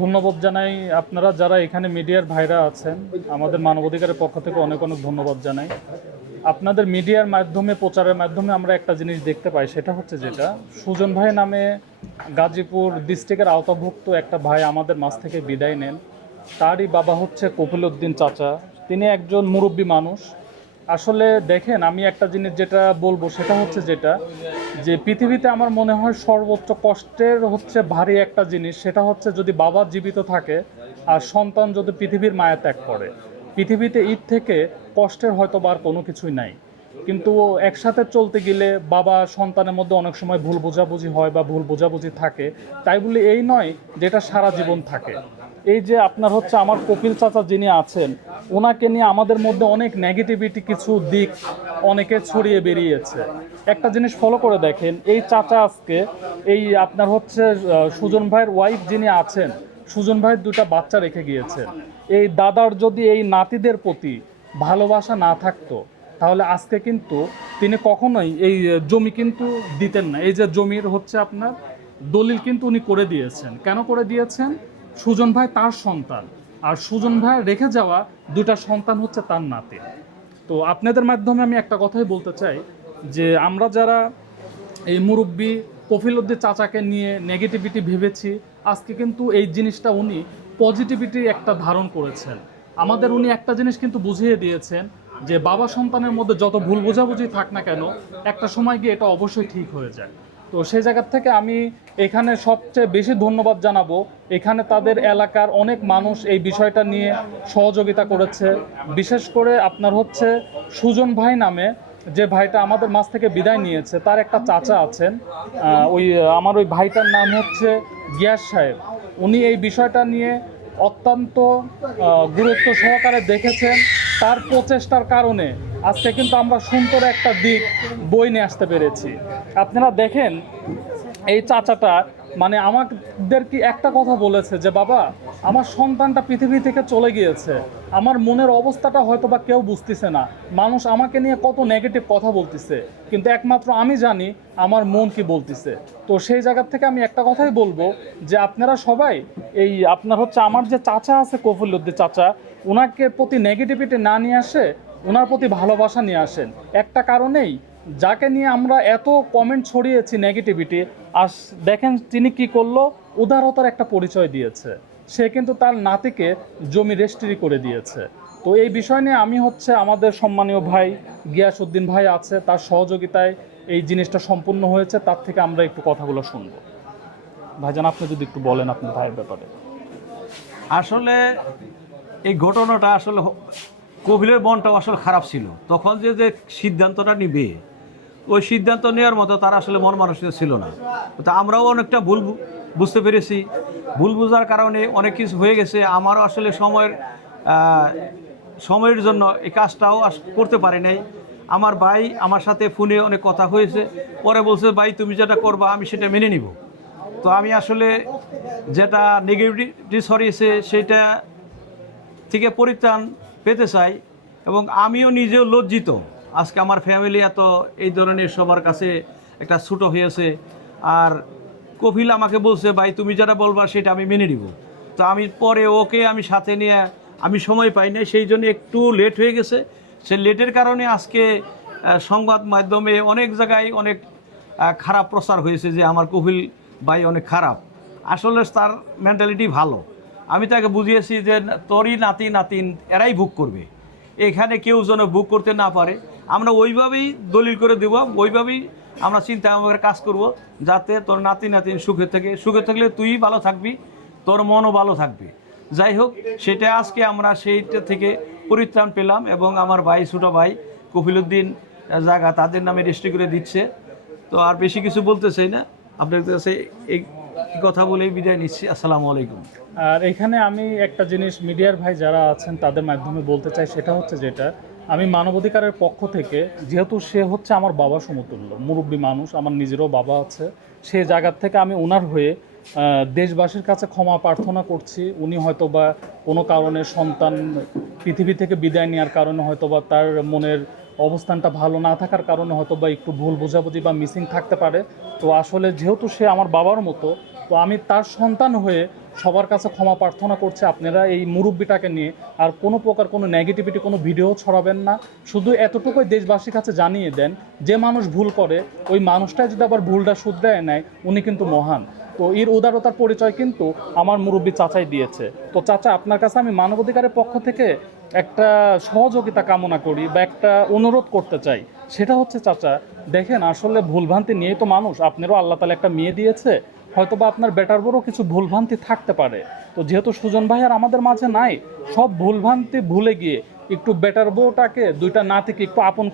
ধন্যবাদ জানাই আপনারা যারা এখানে মিডিয়ার ভাইরা আছেন, আমাদের মানবাধিকারের পক্ষ থেকে অনেক অনেক ধন্যবাদ জানাই। আপনাদের মিডিয়ার মাধ্যমে, প্রচারের মাধ্যমে আমরা একটা জিনিস দেখতে পাই, সেটা হচ্ছে যেটা সুজন ভাই নামে গাজীপুর ডিস্ট্রিক্টের আওতাভুক্ত একটা ভাই আমাদের মাঝ থেকে বিদায় নেন। তারই বাবা হচ্ছে কপিল উদ্দিন চাচা। তিনি একজন মুরব্বী মানুষ। আসলে দেখেন, আমি একটা জিনিস যেটা বলবো সেটা হচ্ছে যেটা, যে পৃথিবীতে আমার মনে হয় সর্বোচ্চ কষ্টের হচ্ছে ভারী একটা জিনিস, সেটা হচ্ছে যদি বাবা জীবিত থাকে আর সন্তান যদি পৃথিবীর মায়া ত্যাগ করে। পৃথিবীতে ঈদ থেকে কষ্টের হয়তো বা আর কোনো কিছুই নাই, কিন্তু একসাথে চলতে গেলে বাবা সন্তানের মধ্যে অনেক সময় ভুল বোঝাবুঝি হয় বা ভুল বোঝাবুঝি থাকে। তাই বলে এই নয় যে এটা সারা জীবন থাকে। এই যে আপনার হচ্ছে আমার কপিল চাচা যিনি আছেন, ওনাকে নিয়ে আমাদের মধ্যে অনেক নেগেটিভিটি কিছু দিক অনেকে ছড়িয়ে বেরিয়েছে। একটা জিনিস ফলো করে দেখেন, এই চাচা আজকে এই আপনার হচ্ছে সুজন ভাইয়ের ওয়াইফ যিনি আছেন, সুজন ভাইয়ের দুটা বাচ্চা রেখে গিয়েছেন। এই দাদার যদি এই নাতিদের প্রতি ভালোবাসা না থাকতো, তাহলে আজকে কিন্তু তিনি কখনোই এই জমি কিন্তু দিতেন না। এই যে জমির হচ্ছে আপনার দলিল কিন্তু উনি করে দিয়েছেন। কেন করে দিয়েছেন? সুজন ভাই তার সন্তান, আর সুজন ভাই রেখে যাওয়া দুটা সন্তান হচ্ছে তার নাতি। তো আপনাদের মাধ্যমে আমি একটা কথাই বলতে চাই, যে আমরা যারা এই মুরব্বী কফিল উদ্দিন চাচাকে নিয়ে নেগেটিভিটি ভেবেছি, আজকে কিন্তু এই জিনিসটা উনি পজিটিভিটি একটা ধারণ করেছেন। আমাদের উনি একটা জিনিস কিন্তু বুঝিয়ে দিয়েছেন, যে বাবা সন্তানের মধ্যে যত ভুল বোঝাবুঝি থাক না কেন, একটা সময় গিয়ে এটা অবশ্যই ঠিক হয়ে যায়। তো সেই জায়গা থেকে আমি এখানে সবচেয়ে বেশি ধন্যবাদ জানাবো, এখানে তাদের এলাকার অনেক মানুষ এই বিষয়টা নিয়ে সহযোগিতা করেছে। বিশেষ করে আপনার হচ্ছে সুজন ভাই নামে যে ভাইটা আমাদের মাঝ থেকে বিদায় নিয়েছে, তার একটা চাচা আছেন, আমার ওই ভাইটার নাম হচ্ছে গিয়াস সাহেব। উনি এই বিষয়টা নিয়ে অত্যন্ত গুরুত্ব সহকারে দেখেছেন। তার প্রচেষ্টার কারণে আজকে কিন্তু আমরা সুন্দর একটা দিক বই নিয়ে আসতে পেরেছি। আপনারা দেখেন, এই চাচাটা মানে আমাদের কি একটা কথা বলেছে, যে বাবা, আমার সন্তানটা পৃথিবী থেকে চলে গিয়েছে, আমার মনের অবস্থাটা হয়তো বা কেউ বুঝতেছে না, মানুষ আমাকে নিয়ে কত নেগেটিভ কথা বলতেছে, কিন্তু একমাত্র আমি জানি আমার মন কি বলতেছে। তো সেই জায়গা থেকে আমি একটা কথাই বলবো, যে আপনারা সবাই এই আপনার হচ্ছে আমার যে চাচা আছে কফিল উদ্দিন চাচা, ওনাকে প্রতি নেগেটিভিটি না নিয়ে আসে, ওনার প্রতি ভালোবাসা নিয়ে আসেন। একটা কারণেই, যাকে নিয়ে আমরা এত কমেন্ট ছড়িয়েছি নেগেটিভিটি, আর দেখেন তিনি কি করলো, উদারতার একটা পরিচয় দিয়েছে। সে কিন্তু তার নাতিকে জমি রেজিস্ট্রি করে দিয়েছে। তো এই বিষয় নিয়ে আমি হচ্ছে আমাদের সম্মানীয় ভাই গিয়াসউদ্দিন ভাই আছে, তার সহযোগিতায় এই জিনিসটা সম্পূর্ণ হয়েছে। তার থেকে আমরা একটু কথাগুলো শুনবো। ভাইজান, আপনি যদি একটু বলেন আপনার ভাইয়ের ব্যাপারে। আসলে এই ঘটনাটা আসলে কপিলের মনটাও আসলে খারাপ ছিল। তখন যে যে সিদ্ধান্তটা নিবে, ওই সিদ্ধান্ত নেওয়ার মতো তার আসলে মন মানসিকতা ছিল না। তো আমরাও অনেকটা ভুল বুঝতে পেরেছি। ভুল বোঝার কারণে অনেক কিছু হয়ে গেছে। আমারও আসলে সময়ের জন্য এই কাজটাও করতে পারি নাই। আমার ভাই আমার সাথে ফোনে অনেক কথা হয়েছে, পরে বলছে, ভাই তুমি যেটা করবা আমি সেটা মেনে নিব। তো আমি আসলে যেটা নেগেটিভিটি ছড়িয়েছে সেটা থেকে পরিত্রাণ পেতে চাই, এবং আমিও নিজেও লজ্জিত। আজকে আমার ফ্যামিলি এত এই ধরনের সবার কাছে একটা ছোটো হয়েছে। আর কপিল আমাকে বলছে, ভাই তুমি যেটা বলবা সেটা আমি মেনে নিব। তো আমি পরে ওকে আমি সাথে নিয়ে আমি সময় পাই না, সেই জন্য একটু লেট হয়ে গেছে। সে লেটের কারণে আজকে সংবাদ মাধ্যমে অনেক জায়গায় অনেক খারাপ প্রচার হয়েছে যে আমার কপিল ভাই অনেক খারাপ। আসলে তার মেন্টালিটি ভালো। আমি তাকে বুঝিয়েছি যে তোরই নাতি নাতিন এরাই বুক করবে, এখানে কেউ যেন বুক করতে না পারে। আমরা ওইভাবেই দলিল করে দেবো, ওইভাবেই আমরা চিন্তা আমাদের কাজ করব, যাতে তোর নাতি নাতিন সুখে থাকলে তুই ভালো থাকবি, তোর মনও ভালো থাকবে। যাই হোক, সেটা আজকে আমরা সেইটা থেকে পরিত্রাণ পেলাম, এবং আমার ভাই ছোটো ভাই কপিল উদ্দিন জায়গা তাদের নামে রেজিস্ট্রি করে দিচ্ছে। তো আর বেশি কিছু বলতে চাই না, আপনাদের কাছে এই কথা বলেই বিদায় নিচ্ছি। আসসালামু আলাইকুম। আর এখানে আমি একটা জিনিস মিডিয়ার ভাই যারা আছেন তাদের মাধ্যমে বলতে চাই, সেটা হচ্ছে যেটা, আমি মানবাধিকারের পক্ষ থেকে, যেহেতু সে হচ্ছে আমার বাবা সমতুল্য মুরব্বী মানুষ, আমার নিজেরও বাবা আছে, সে জায়গার থেকে আমি ওনার হয়ে দেশবাসীর কাছে ক্ষমা প্রার্থনা করছি। উনি হয়তো বা কোনো কারণে সন্তান পৃথিবী থেকে বিদায় নেওয়ার কারণে, হয়তো বা তার মনের অবস্থানটা ভালো না থাকার কারণে হয়তো বা একটু ভুল বোঝাবুঝি বা মিসিং থাকতে পারে। তো আসলে যেহেতু সে আমার বাবার মতো, তো আমি তার সন্তান হয়ে সবার কাছে ক্ষমা প্রার্থনা করছে আপনারা এই মুরব্বিটাকে নিয়ে আর কোনো প্রকার কোনো নেগেটিভিটি কোনো ভিডিও ছড়াবেন না। শুধু এতটুকুই দেশবাসীর কাছে জানিয়ে দেন, যে মানুষ ভুল করে ওই মানুষটাই যদি আবার ভুলটা শুধরায় নেয়, উনি কিন্তু মহান। তো এর উদারতার পরিচয় কিন্তু আমার মুরব্বী চাচাই দিয়েছে। তো চাচা, আপনার কাছে আমি মানবাধিকারের পক্ষ থেকে একটা সহযোগিতা কামনা করি বা একটা অনুরোধ করতে চাই। সেটা হচ্ছে চাচা, দেখেন আসলে ভুলভ্রান্তি নিয়েই তো মানুষ। আপনারও আল্লাহ তাআলা একটা মেয়ে দিয়েছে, হয়তো বা আপনার বেটার বড়ও কিছু ভুলভ্রান্তি থাকতে পারে। তো যেহেতু সুজন ভাই আর আমাদের মাঝে নাই, সব ভুলভ্রান্তি ভুলে গিয়ে একটু বেটার বউটাকে দুইটা নাতিকে একটু আপন